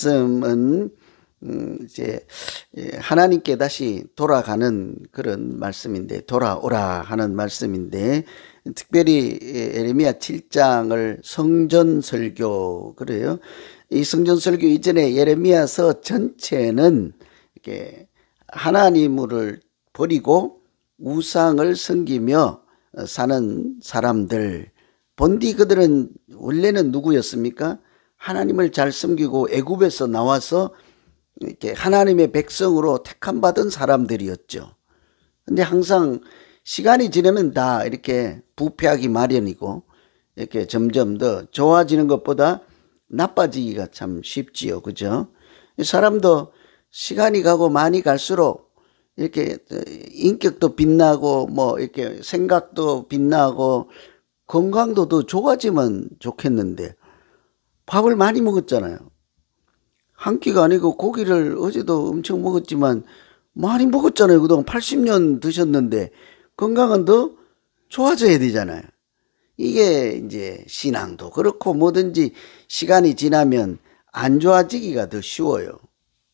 말씀은 이제 하나님께 다시 돌아가는 그런 말씀인데, 돌아오라 하는 말씀인데, 특별히 예레미야 7장을 성전설교 그래요. 이 성전설교 이전에 예레미야서 전체는 이렇게 하나님을 버리고 우상을 섬기며 사는 사람들, 본디 그들은 원래는 누구였습니까? 하나님을 잘 섬기고 애굽에서 나와서 이렇게 하나님의 백성으로 택함 받은 사람들이었죠. 근데 항상 시간이 지나면 다 이렇게 부패하기 마련이고, 이렇게 점점 더 좋아지는 것보다 나빠지기가 참 쉽지요. 그죠? 사람도 시간이 가고 많이 갈수록 이렇게 인격도 빛나고 뭐 이렇게 생각도 빛나고 건강도 더 좋아지면 좋겠는데, 밥을 많이 먹었잖아요. 한 끼가 아니고 고기를 어제도 엄청 먹었지만 많이 먹었잖아요. 그동안 80년 드셨는데 건강은 더 좋아져야 되잖아요. 이게 이제 신앙도 그렇고 뭐든지 시간이 지나면 안 좋아지기가 더 쉬워요.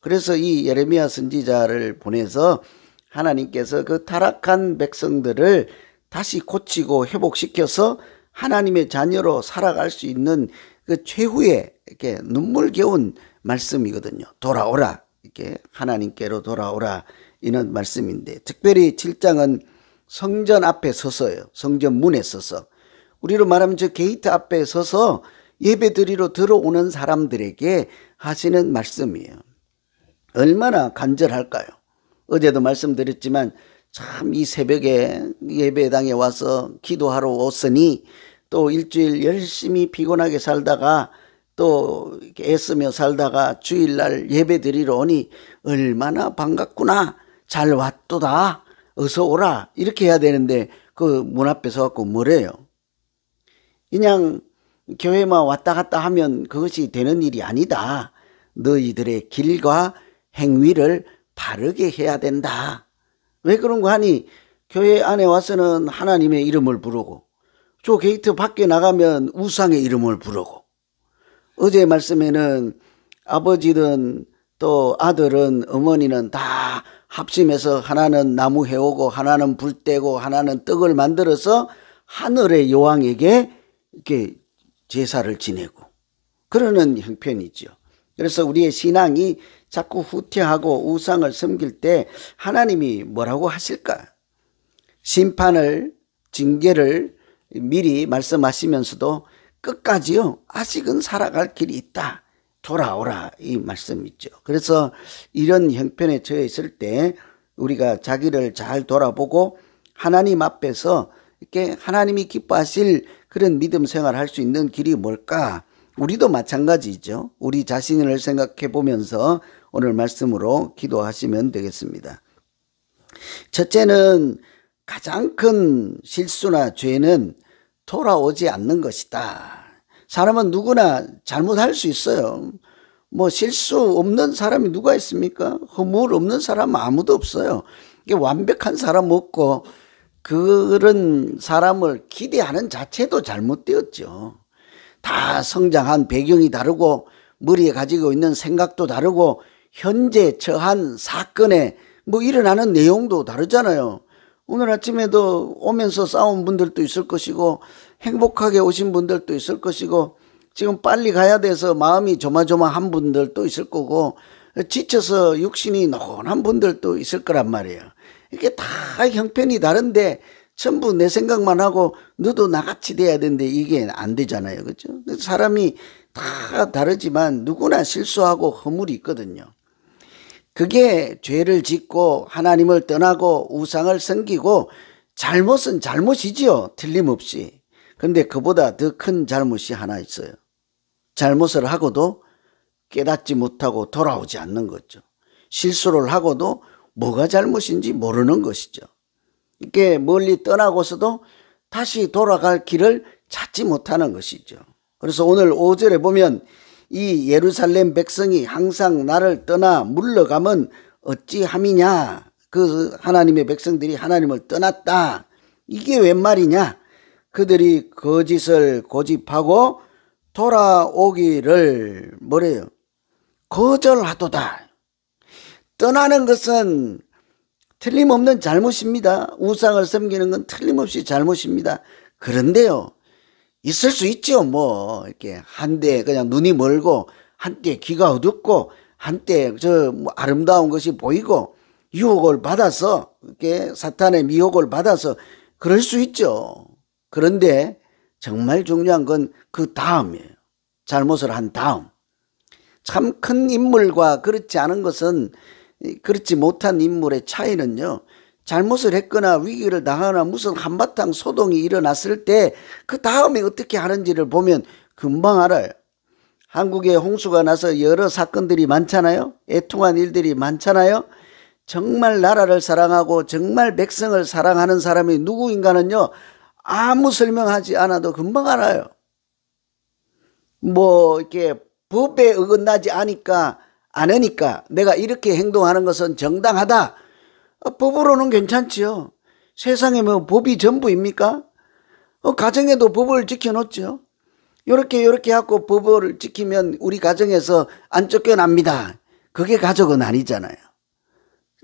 그래서 이 예레미야 선지자를 보내서 하나님께서 그 타락한 백성들을 다시 고치고 회복시켜서 하나님의 자녀로 살아갈 수 있는 그 최후의 이렇게 눈물겨운 말씀이거든요. 돌아오라, 이렇게 하나님께로 돌아오라, 이런 말씀인데, 특별히 7장은 성전 앞에 서서요. 성전 문에 서서, 우리로 말하면 저 게이트 앞에 서서 예배드리러 들어오는 사람들에게 하시는 말씀이에요. 얼마나 간절할까요? 어제도 말씀드렸지만 참 이 새벽에 예배당에 와서 기도하러 왔으니 또 일주일 열심히 피곤하게 살다가 또 애쓰며 살다가 주일날 예배 드리러 오니 얼마나 반갑구나, 잘 왔도다, 어서 오라, 이렇게 해야 되는데 그 문 앞에 서갖고 뭐래요? 그냥 교회만 왔다 갔다 하면 그것이 되는 일이 아니다. 너희들의 길과 행위를 바르게 해야 된다. 왜 그런 거 하니? 교회 안에 와서는 하나님의 이름을 부르고 저 게이트 밖에 나가면 우상의 이름을 부르고, 어제 말씀에는 아버지든 또 아들은 어머니는 다 합심해서 하나는 나무 해오고 하나는 불 떼고 하나는 떡을 만들어서 하늘의 여왕에게 이렇게 제사를 지내고 그러는 형편이죠. 그래서 우리의 신앙이 자꾸 후퇴하고 우상을 섬길 때 하나님이 뭐라고 하실까? 심판을, 징계를 미리 말씀하시면서도 끝까지요, 아직은 살아갈 길이 있다, 돌아오라, 이 말씀이죠. 그래서 이런 형편에 처해 있을 때 우리가 자기를 잘 돌아보고 하나님 앞에서 이렇게 하나님이 기뻐하실 그런 믿음 생활을 할 수 있는 길이 뭘까? 우리도 마찬가지죠. 우리 자신을 생각해 보면서 오늘 말씀으로 기도하시면 되겠습니다. 첫째는, 가장 큰 실수나 죄는 돌아오지 않는 것이다. 사람은 누구나 잘못할 수 있어요. 뭐 실수 없는 사람이 누가 있습니까? 허물 없는 사람은 아무도 없어요. 이게 완벽한 사람 없고 그런 사람을 기대하는 자체도 잘못되었죠. 다 성장한 배경이 다르고 머리에 가지고 있는 생각도 다르고 현재 처한 사건에 뭐 일어나는 내용도 다르잖아요. 오늘 아침에도 오면서 싸운 분들도 있을 것이고 행복하게 오신 분들도 있을 것이고 지금 빨리 가야 돼서 마음이 조마조마한 분들도 있을 거고 지쳐서 육신이 노곤한 분들도 있을 거란 말이에요. 이게 다 형편이 다른데 전부 내 생각만 하고 너도 나같이 돼야 되는데 이게 안 되잖아요. 그렇죠? 사람이 다 다르지만 누구나 실수하고 허물이 있거든요. 그게 죄를 짓고 하나님을 떠나고 우상을 섬기고 잘못은 잘못이지요. 틀림없이. 그런데 그보다 더 큰 잘못이 하나 있어요. 잘못을 하고도 깨닫지 못하고 돌아오지 않는 거죠. 실수를 하고도 뭐가 잘못인지 모르는 것이죠. 이렇게 멀리 떠나고서도 다시 돌아갈 길을 찾지 못하는 것이죠. 그래서 오늘 5절에 보면 이 예루살렘 백성이 항상 나를 떠나 물러가면 어찌함이냐. 그 하나님의 백성들이 하나님을 떠났다. 이게 웬 말이냐. 그들이 거짓을 고집하고 돌아오기를 뭐래요? 거절하도다. 떠나는 것은 틀림없는 잘못입니다. 우상을 섬기는 건 틀림없이 잘못입니다. 그런데요, 있을 수 있죠. 뭐 이렇게 한때 그냥 눈이 멀고 한때 귀가 어둡고 한때 뭐 아름다운 것이 보이고 유혹을 받아서 이렇게 사탄의 미혹을 받아서 그럴 수 있죠. 그런데 정말 중요한 건 그 다음이에요. 잘못을 한 다음. 참 큰 인물과 그렇지 않은 것은, 그렇지 못한 인물의 차이는요, 잘못을 했거나 위기를 당하거나 무슨 한바탕 소동이 일어났을 때 그 다음에 어떻게 하는지를 보면 금방 알아요. 한국에 홍수가 나서 여러 사건들이 많잖아요. 애통한 일들이 많잖아요. 정말 나라를 사랑하고 정말 백성을 사랑하는 사람이 누구인가는요, 아무 설명하지 않아도 금방 알아요. 뭐 이렇게 법에 어긋나지 않으니까 내가 이렇게 행동하는 것은 정당하다. 법으로는 괜찮지요. 세상에 뭐 법이 전부입니까? 가정에도 법을 지켜놓죠. 요렇게 하고 법을 지키면 우리 가정에서 안 쫓겨납니다. 그게 가족은 아니잖아요.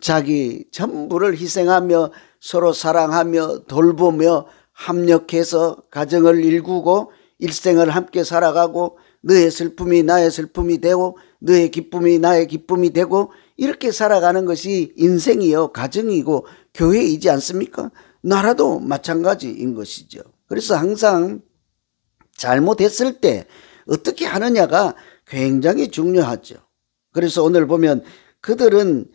자기 전부를 희생하며 서로 사랑하며 돌보며 합력해서 가정을 일구고 일생을 함께 살아가고 너의 슬픔이 나의 슬픔이 되고 너의 기쁨이 나의 기쁨이 되고 이렇게 살아가는 것이 인생이요 가정이고 교회이지 않습니까? 나라도 마찬가지인 것이죠. 그래서 항상 잘못했을 때 어떻게 하느냐가 굉장히 중요하죠. 그래서 오늘 보면 그들은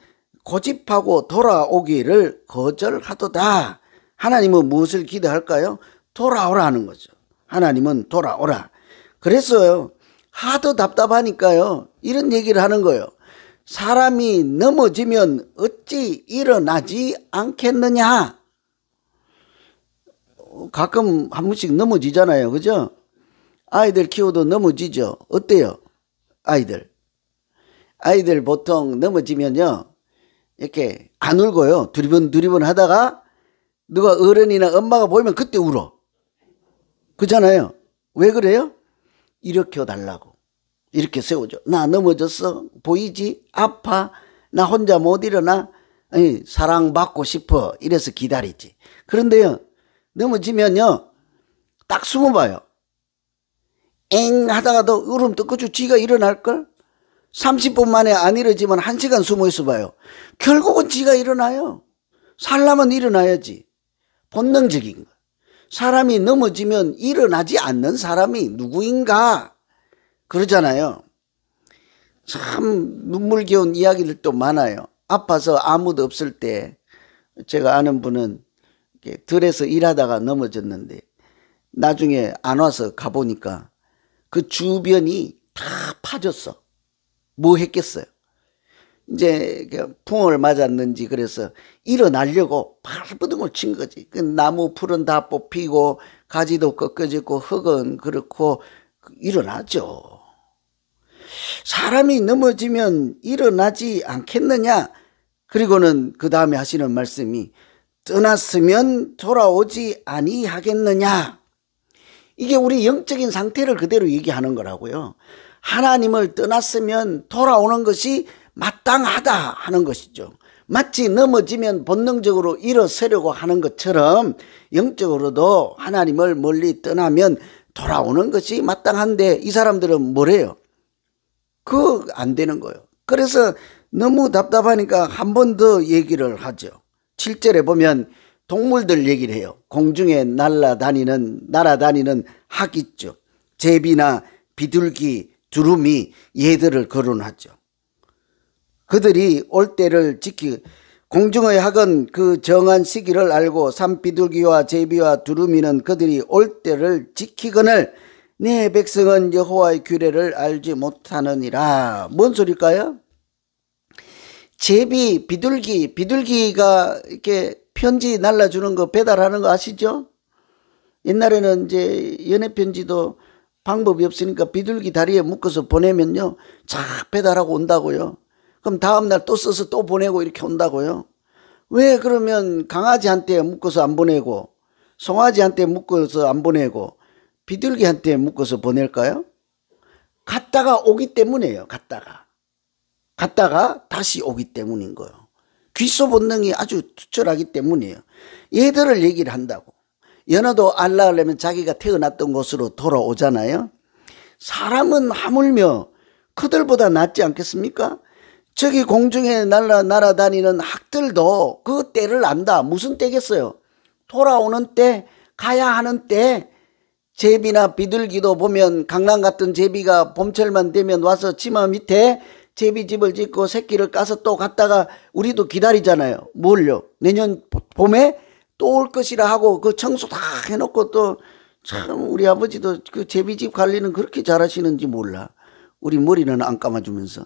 고집하고 돌아오기를 거절하도다. 하나님은 무엇을 기대할까요? 돌아오라 하는 거죠. 하나님은 돌아오라. 그래서 하도 답답하니까요, 이런 얘기를 하는 거예요. 사람이 넘어지면 어찌 일어나지 않겠느냐. 가끔 한 번씩 넘어지잖아요. 그죠? 아이들 키워도 넘어지죠. 어때요? 아이들 보통 넘어지면요, 이렇게 안 울고요, 두리번 하다가 누가 어른이나 엄마가 보이면 그때 울어. 그잖아요. 왜 그래요? 일으켜달라고. 이렇게 세우죠. 나 넘어졌어. 보이지? 아파. 나 혼자 못 일어나. 아니, 사랑받고 싶어. 이래서 기다리지. 그런데요, 넘어지면요, 딱 숨어봐요. 엥 하다가도 울음 뜯고주 지가 일어날걸? 30분 만에 안 일어지면 1시간 숨어 있어봐요. 결국은 지가 일어나요. 살려면 일어나야지. 본능적인 거. 사람이 넘어지면 일어나지 않는 사람이 누구인가? 그러잖아요. 참 눈물겨운 이야기들도 많아요. 아파서 아무도 없을 때 제가 아는 분은 들에서 일하다가 넘어졌는데 나중에 안 와서 가보니까 그 주변이 다 파졌어. 뭐 했겠어요? 이제 풍을 맞았는지 그래서 일어나려고 발버둥을 친 거지. 그 나무 풀은 다 뽑히고 가지도 꺾어지고 흙은 그렇고 일어나죠. 사람이 넘어지면 일어나지 않겠느냐. 그리고는 그 다음에 하시는 말씀이 떠났으면 돌아오지 아니하겠느냐. 이게 우리 영적인 상태를 그대로 얘기하는 거라고요. 하나님을 떠났으면 돌아오는 것이 마땅하다 하는 것이죠. 마치 넘어지면 본능적으로 일어서려고 하는 것처럼 영적으로도 하나님을 멀리 떠나면 돌아오는 것이 마땅한데 이 사람들은 뭐래요? 안 되는 거예요. 그래서 너무 답답하니까 한 번 더 얘기를 하죠. 7절에 보면 동물들 얘기를 해요. 공중에 날아다니는 하깃죠. 제비나 비둘기, 두루미 얘들을 거론하죠. 그들이 올 때를 공중의 학은 그 정한 시기를 알고 산비둘기와 제비와 두루미는 그들이 올 때를 지키거늘 내 백성은 여호와의 규례를 알지 못하느니라. 뭔 소리일까요? 제비, 비둘기가 이렇게 편지 날라주는 거 배달하는 거 아시죠? 옛날에는 이제 연애 편지도 방법이 없으니까 비둘기 다리에 묶어서 보내면요, 쫙 배달하고 온다고요. 그럼 다음날 또 써서 또 보내고 이렇게 온다고요. 왜 그러면 강아지한테 묶어서 안 보내고 송아지한테 묶어서 안 보내고 비둘기한테 묶어서 보낼까요? 갔다가 오기 때문이에요. 갔다가. 갔다가 다시 오기 때문인 거예요. 귀소 본능이 아주 투철하기 때문이에요. 얘들을 얘기를 한다고. 연어도 알라하려면 자기가 태어났던 곳으로 돌아오잖아요. 사람은 하물며 그들보다 낫지 않겠습니까? 저기 공중에 날아다니는 학들도 그 때를 안다. 무슨 때겠어요? 돌아오는 때, 가야 하는 때. 제비나 비둘기도 보면 강남 같은 제비가 봄철만 되면 와서 치마 밑에 제비집을 짓고 새끼를 까서 또 갔다가 우리도 기다리잖아요. 뭘요? 내년 봄에 또 올 것이라 하고 그 청소 다 해놓고 또 참 우리 아버지도 그 제비집 관리는 그렇게 잘하시는지 몰라. 우리 머리는 안 감아주면서.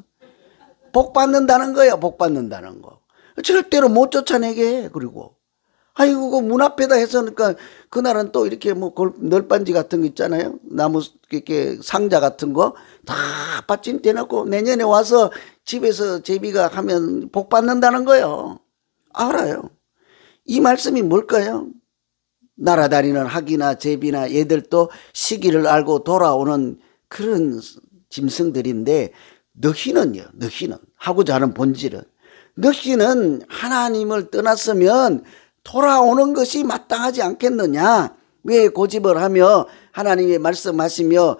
복 받는다는 거야. 복 받는다는 거. 절대로 못 쫓아내게 해. 그리고 아이고 그 문 앞에다 해서 그러니까 그날은 또 이렇게 뭐 널빤지 같은 거 있잖아요. 나무 이렇게 상자 같은 거 다 받침대 놓고 내년에 와서 집에서 제비가 하면 복 받는다는 거예요. 알아요. 이 말씀이 뭘까요? 날아다니는 학이나 제비나 얘들도 시기를 알고 돌아오는 그런 짐승들인데 너희는요. 너희는 하고자 하는 본질은 너희는 하나님을 떠났으면 돌아오는 것이 마땅하지 않겠느냐. 왜 고집을 하며 하나님의 말씀하시며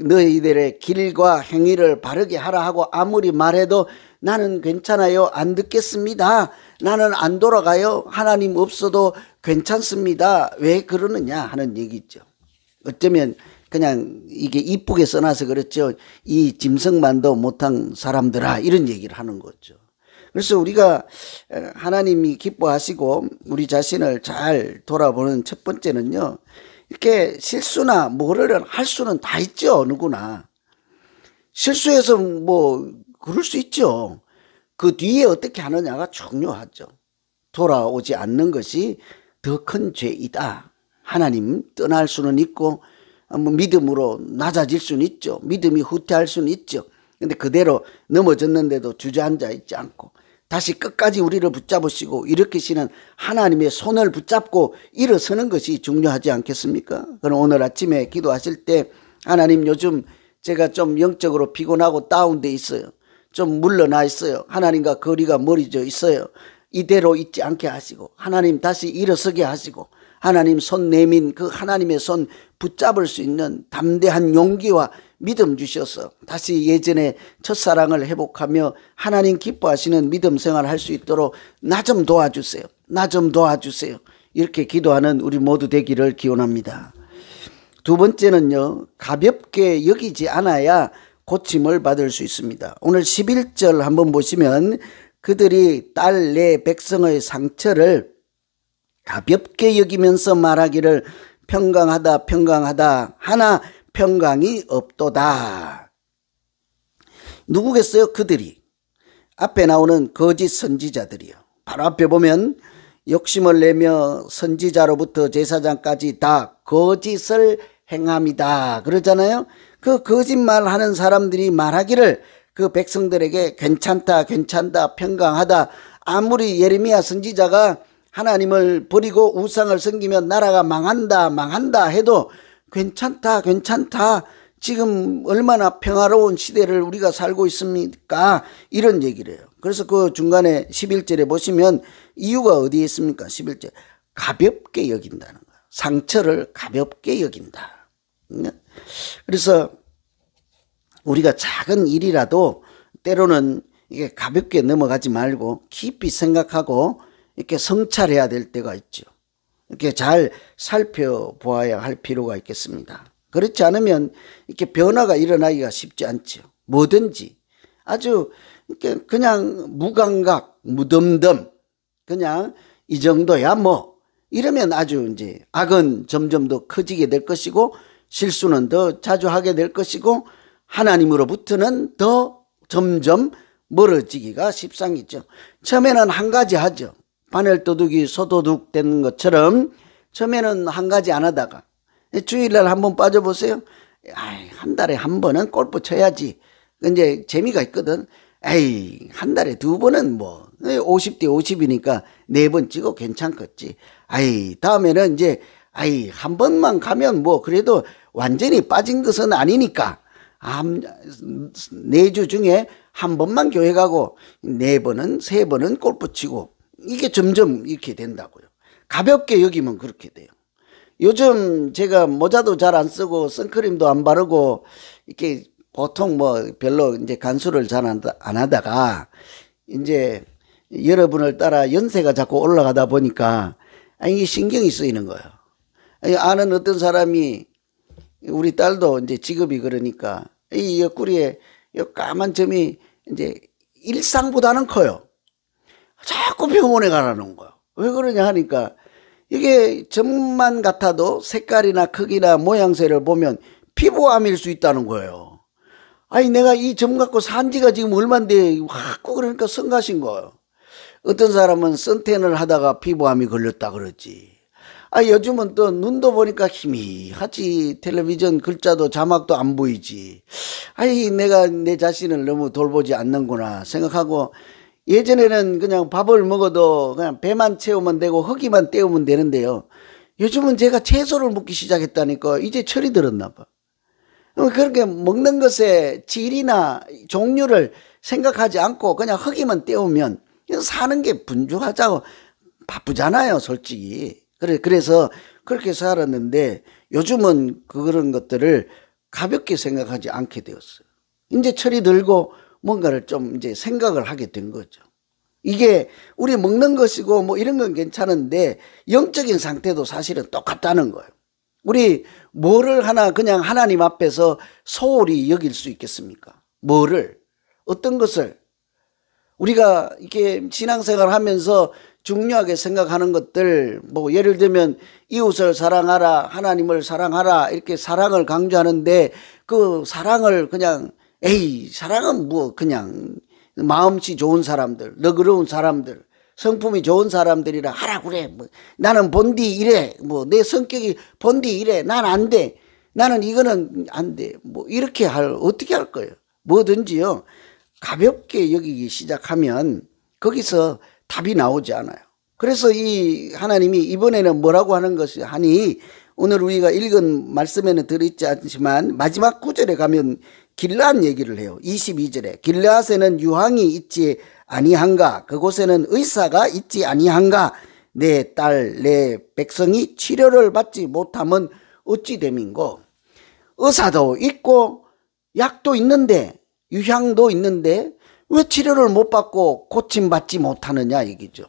너희들의 길과 행위를 바르게 하라 하고 아무리 말해도 나는 괜찮아요. 안 듣겠습니다. 나는 안 돌아가요. 하나님 없어도 괜찮습니다. 왜 그러느냐 하는 얘기죠. 어쩌면 그냥 이게 이쁘게 써놔서 그렇죠. 이 짐승만도 못한 사람들아 이런 얘기를 하는 거죠. 그래서 우리가 하나님이 기뻐하시고 우리 자신을 잘 돌아보는 첫 번째는요. 이렇게 실수나 뭐를 할 수는 다 있죠. 누구나. 실수해서 뭐 그럴 수 있죠. 그 뒤에 어떻게 하느냐가 중요하죠. 돌아오지 않는 것이 더 큰 죄이다. 하나님 떠날 수는 있고 믿음으로 낮아질 수는 있죠. 믿음이 후퇴할 수는 있죠. 근데 그대로 넘어졌는데도 주저앉아 있지 않고 다시 끝까지 우리를 붙잡으시고 일으키시는 하나님의 손을 붙잡고 일어서는 것이 중요하지 않겠습니까? 그럼 오늘 아침에 기도하실 때 하나님 요즘 제가 좀 영적으로 피곤하고 다운돼 있어요. 좀 물러나 있어요. 하나님과 거리가 멀어져 있어요. 이대로 있지 않게 하시고 하나님 다시 일어서게 하시고 하나님 손 내민 그 하나님의 손 붙잡을 수 있는 담대한 용기와 믿음 주셔서 다시 예전의 첫사랑을 회복하며 하나님 기뻐하시는 믿음 생활을 할 수 있도록 나 좀 도와주세요. 나 좀 도와주세요. 이렇게 기도하는 우리 모두 되기를 기원합니다. 두 번째는요. 가볍게 여기지 않아야 고침을 받을 수 있습니다. 오늘 11절 한번 보시면 그들이 딸 내 백성의 상처를 가볍게 여기면서 말하기를 평강하다 평강하다 하나 평강이 없도다. 누구겠어요? 그들이. 앞에 나오는 거짓 선지자들이요. 바로 앞에 보면 욕심을 내며 선지자로부터 제사장까지 다 거짓을 행함이다 그러잖아요. 그 거짓말하는 사람들이 말하기를 그 백성들에게 괜찮다 괜찮다 평강하다. 아무리 예레미야 선지자가 하나님을 버리고 우상을 섬기면 나라가 망한다 망한다 해도 괜찮다 괜찮다 지금 얼마나 평화로운 시대를 우리가 살고 있습니까? 이런 얘기를 해요. 그래서 그 중간에 11절에 보시면 이유가 어디에 있습니까? 11절 가볍게 여긴다는 거예요. 상처를 가볍게 여긴다. 그래서 우리가 작은 일이라도 때로는 이게 가볍게 넘어가지 말고 깊이 생각하고 이렇게 성찰해야 될 때가 있죠. 이렇게 잘 살펴보아야 할 필요가 있겠습니다. 그렇지 않으면 이렇게 변화가 일어나기가 쉽지 않죠. 뭐든지 아주 이렇게 그냥 무감각, 무덤덤 그냥 이 정도야 뭐 이러면 아주 이제 악은 점점 더 커지게 될 것이고 실수는 더 자주 하게 될 것이고 하나님으로부터는 더 점점 멀어지기가 십상이죠. 처음에는 한 가지 하죠. 바늘도둑이 소도둑 되는 것처럼 처음에는 한 가지 안 하다가 주일날 한번 빠져보세요. 한 달에 한 번은 골프 쳐야지. 이제 재미가 있거든. 한 달에 두 번은 뭐 50대 50이니까 네 번 치고 괜찮겠지. 다음에는 이제 한 번만 가면 뭐 그래도 완전히 빠진 것은 아니니까 4주 중에 한 번만 교회 가고 4번은 3번은 골프 치고 이게 점점 이렇게 된다고요. 가볍게 여기면 그렇게 돼요. 요즘 제가 모자도 잘 안 쓰고 선크림도 안 바르고 이렇게 보통 뭐 별로 이제 간수를 잘 안 하다가 이제 여러분을 따라 연세가 자꾸 올라가다 보니까 이게 신경이 쓰이는 거예요. 아는 어떤 사람이 우리 딸도 이제 직업이 그러니까 이 옆구리에 이 까만 점이 이제 일상보다는 커요. 자꾸 병원에 가라는 거예요. 왜 그러냐 하니까 이게 점만 같아도 색깔이나 크기나 모양새를 보면 피부암일 수 있다는 거예요. 아니 내가 이 점 갖고 산 지가 지금 얼만데 자꾸 그러니까 성가신 거예요. 어떤 사람은 선탠을 하다가 피부암이 걸렸다 그러지. 요즘은 또 눈도 보니까 희미하지. 텔레비전 글자도 자막도 안 보이지. 내가 내 자신을 너무 돌보지 않는구나 생각하고, 예전에는 그냥 밥을 먹어도 그냥 배만 채우면 되고 허기만 때우면 되는데요. 요즘은 제가 채소를 먹기 시작했다니까 이제 철이 들었나 봐. 그렇게 먹는 것의 질이나 종류를 생각하지 않고 그냥 허기만 때우면 사는 게 분주하자고 바쁘잖아요, 솔직히. 그래서 그렇게 살았는데 요즘은 그런 것들을 가볍게 생각하지 않게 되었어요. 이제 철이 들고 뭔가를 좀 이제 생각을 하게 된 거죠. 이게 우리 먹는 것이고 뭐 이런 건 괜찮은데 영적인 상태도 사실은 똑같다는 거예요. 우리 뭐를 하나 그냥 하나님 앞에서 소홀히 여길 수 있겠습니까? 뭐를? 어떤 것을? 우리가 이렇게 신앙생활 하면서 중요하게 생각하는 것들, 뭐 예를 들면 이웃을 사랑하라, 하나님을 사랑하라, 이렇게 사랑을 강조하는데 그 사랑을 그냥 사랑은 뭐 그냥 마음씨 좋은 사람들, 너그러운 사람들, 성품이 좋은 사람들이라 하라 그래. 뭐 나는 본디 이래. 뭐 내 성격이 본디 이래. 난 안 돼. 나는 이거는 안 돼. 뭐 이렇게 어떻게 할 거예요? 뭐든지요. 가볍게 여기기 시작하면 거기서 답이 나오지 않아요. 그래서 이 하나님이 이번에는 뭐라고 하는 것이 하니, 오늘 우리가 읽은 말씀에는 들어있지 않지만 마지막 구절에 가면 길르앗 얘기를 해요. 22절에 길르앗에는 유황이 있지 아니한가, 그곳에는 의사가 있지 아니한가, 내 딸 내 백성이 치료를 받지 못하면 어찌 됨인고. 의사도 있고 약도 있는데 유향도 있는데 왜 치료를 못 받고 고침받지 못하느냐 얘기죠.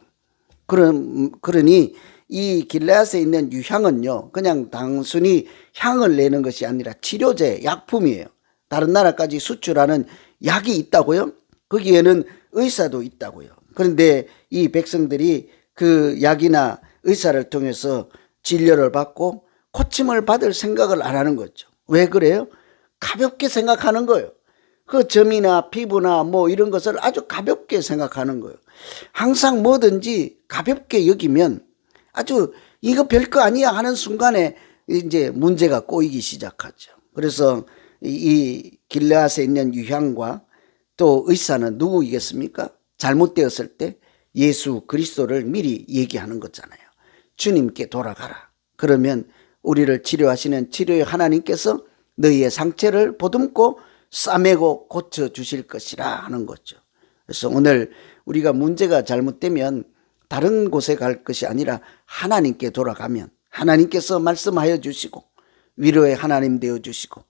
그러니 이 길르앗에 있는 유향은요, 그냥 단순히 향을 내는 것이 아니라 치료제, 약품이에요. 다른 나라까지 수출하는 약이 있다고요? 거기에는 의사도 있다고요. 그런데 이 백성들이 그 약이나 의사를 통해서 진료를 받고 고침을 받을 생각을 안 하는 거죠. 왜 그래요? 가볍게 생각하는 거예요. 그 점이나 피부나 뭐 이런 것을 아주 가볍게 생각하는 거예요. 항상 뭐든지 가볍게 여기면 아주 이거 별거 아니야 하는 순간에 이제 문제가 꼬이기 시작하죠. 그래서 이 길르앗에 있는 유향과 또 의사는 누구이겠습니까? 잘못되었을 때 예수 그리스도를 미리 얘기하는 거잖아요. 주님께 돌아가라. 그러면 우리를 치료하시는 치료의 하나님께서 너희의 상처를 보듬고 싸매고 고쳐주실 것이라 하는 거죠. 그래서 오늘 우리가 문제가 잘못되면 다른 곳에 갈 것이 아니라 하나님께 돌아가면 하나님께서 말씀하여 주시고 위로의 하나님 되어 주시고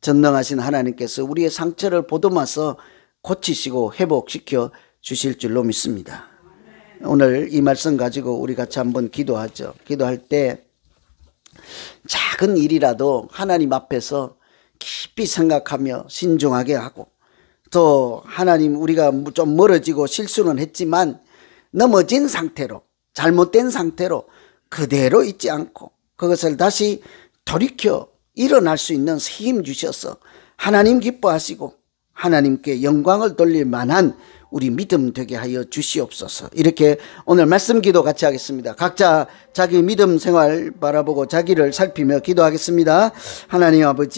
전능하신 하나님께서 우리의 상처를 보듬어서 고치시고 회복시켜 주실 줄로 믿습니다. 오늘 이 말씀 가지고 우리 같이 한번 기도하죠. 기도할 때 작은 일이라도 하나님 앞에서 깊이 생각하며 신중하게 하고, 또 하나님 우리가 좀 멀어지고 실수는 했지만 넘어진 상태로, 잘못된 상태로 그대로 있지 않고 그것을 다시 돌이켜 일어날 수 있는 힘 주셔서 하나님 기뻐하시고 하나님께 영광을 돌릴 만한 우리 믿음 되게 하여 주시옵소서. 이렇게 오늘 말씀 기도 같이 하겠습니다. 각자 자기 믿음 생활 바라보고 자기를 살피며 기도하겠습니다. 하나님 아버지,